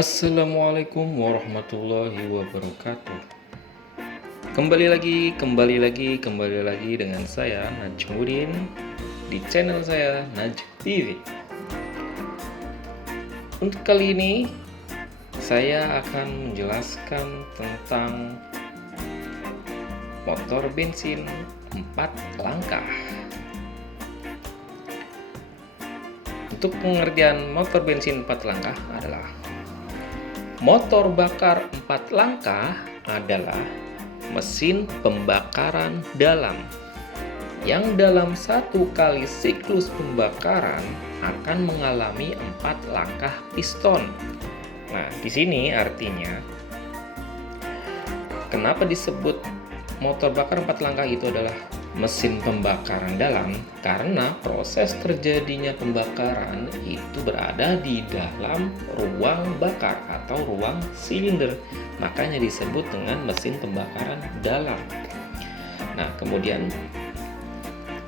Assalamualaikum warahmatullahi wabarakatuh. Kembali lagi dengan saya Najmuddin di channel saya Najm TV. Untuk kali ini saya akan menjelaskan tentang motor bensin 4 langkah. Untuk pengertian motor bensin 4 langkah adalah: motor bakar 4 langkah adalah mesin pembakaran dalam yang dalam satu kali siklus pembakaran akan mengalami 4 langkah piston. Nah, di sini artinya kenapa disebut motor bakar 4 langkah itu adalah mesin pembakaran dalam, karena proses terjadinya pembakaran itu berada di dalam ruang bakar atau ruang silinder, makanya disebut dengan mesin pembakaran dalam. Nah, kemudian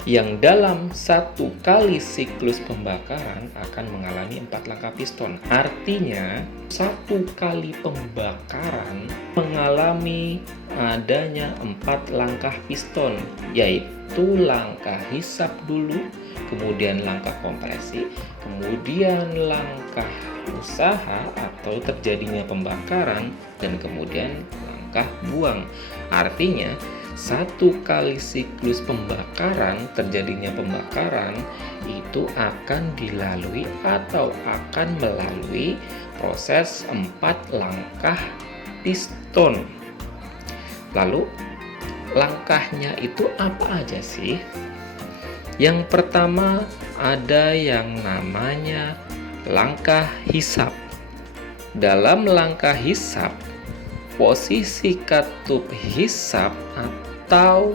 yang dalam satu kali siklus pembakaran akan mengalami 4 langkah piston. Artinya satu kali pembakaran mengalami adanya 4 langkah piston, yaitu langkah hisap dulu, kemudian langkah kompresi, kemudian langkah usaha atau terjadinya pembakaran, dan kemudian langkah buang. Artinya satu kali siklus pembakaran, terjadinya pembakaran itu akan dilalui atau akan melalui proses 4 langkah piston. Lalu langkahnya itu apa aja sih? Yang pertama ada yang namanya langkah hisap. Dalam langkah hisap, posisi katup hisap atau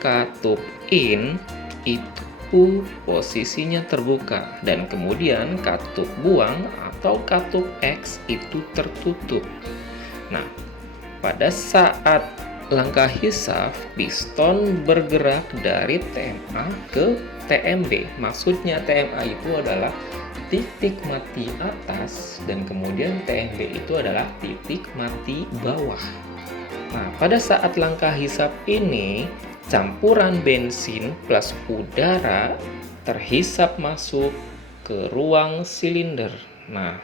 katup in itu posisinya terbuka, dan kemudian katup buang atau katup X itu tertutup. Nah, pada saat langkah hisap, piston bergerak dari TMA ke TMB. Maksudnya TMA itu adalah titik mati atas, dan kemudian TMB itu adalah titik mati bawah. Nah, pada saat langkah hisap ini, campuran bensin plus udara terhisap masuk ke ruang silinder. Nah,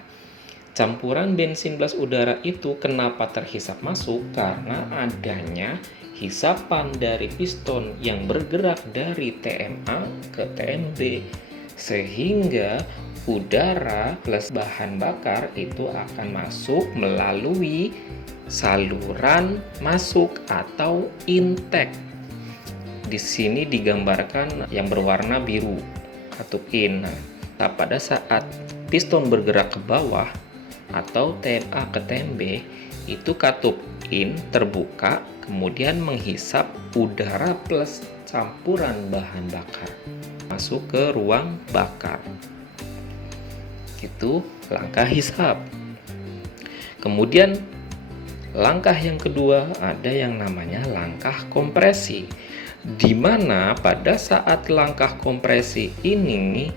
campuran bensin plus udara itu kenapa terhisap masuk? Karena adanya hisapan dari piston yang bergerak dari TMA ke TMB, sehingga udara plus bahan bakar itu akan masuk melalui saluran masuk atau intake. Di sini digambarkan yang berwarna biru, katup in. Nah, pada saat piston bergerak ke bawah atau TMA ke TMB, itu katup in terbuka, kemudian menghisap udara plus campuran bahan bakar masuk ke ruang bakar. Itu langkah hisap. Kemudian langkah yang kedua ada yang namanya langkah kompresi, di mana pada saat langkah kompresi ini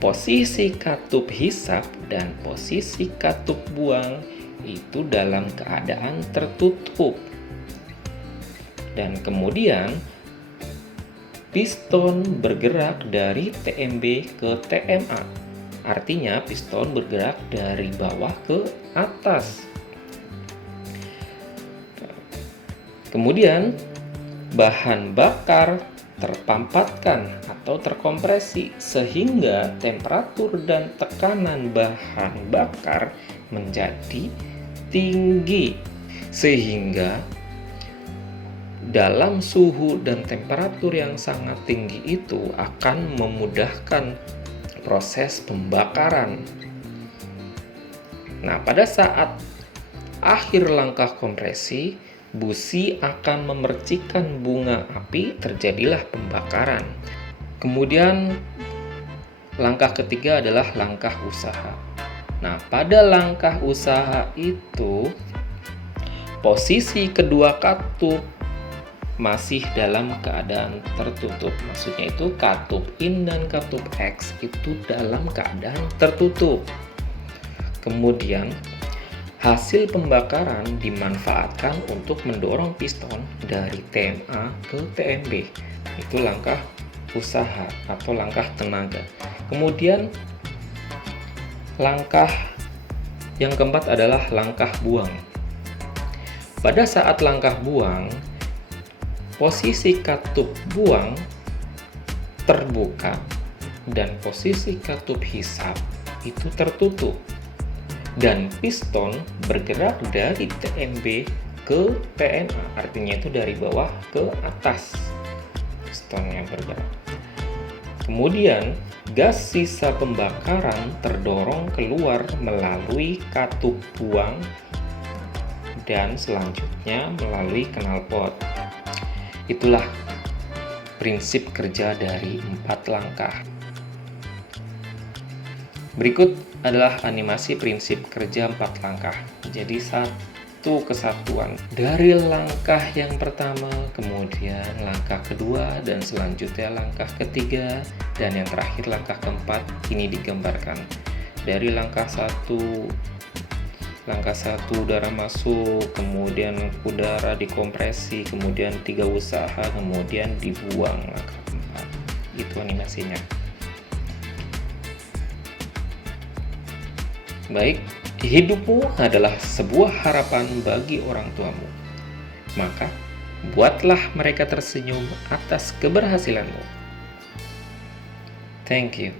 posisi katup hisap dan posisi katup buang itu dalam keadaan tertutup, dan kemudian piston bergerak dari TMB ke TMA. Artinya piston bergerak dari bawah ke atas. Kemudian bahan bakar terpampatkan atau terkompresi, sehingga temperatur dan tekanan bahan bakar menjadi tinggi, sehingga dalam suhu dan temperatur yang sangat tinggi itu akan memudahkan proses pembakaran. Nah, pada saat akhir langkah kompresi, busi akan memercikan bunga api, terjadilah pembakaran. Kemudian langkah ketiga adalah langkah usaha. Nah, pada langkah usaha itu posisi kedua katup masih dalam keadaan tertutup. Maksudnya itu katup in dan katup X itu dalam keadaan tertutup. Kemudian Hasil pembakaran dimanfaatkan untuk mendorong piston dari TMA ke TMB. Itu langkah usaha atau langkah tenaga. Kemudian langkah yang keempat adalah langkah buang. Pada saat langkah buang, posisi katup buang terbuka dan posisi katup hisap itu tertutup. Dan piston bergerak dari TMB ke TMA, artinya itu dari bawah ke atas pistonnya bergerak. Kemudian gas sisa pembakaran terdorong keluar melalui katup buang dan selanjutnya melalui knalpot. Itulah prinsip kerja dari 4 langkah. Berikut adalah animasi prinsip kerja 4 langkah. Jadi satu kesatuan. Dari langkah yang pertama, kemudian langkah kedua, dan selanjutnya langkah ketiga, dan yang terakhir langkah keempat. Ini digambarkan. Dari langkah 1, udara masuk, kemudian udara dikompresi, kemudian 3 usaha, kemudian dibuang langkah keempat. Itu animasinya. Baik, hidupmu adalah sebuah harapan bagi orang tuamu. Maka, buatlah mereka tersenyum atas keberhasilanmu. Thank you.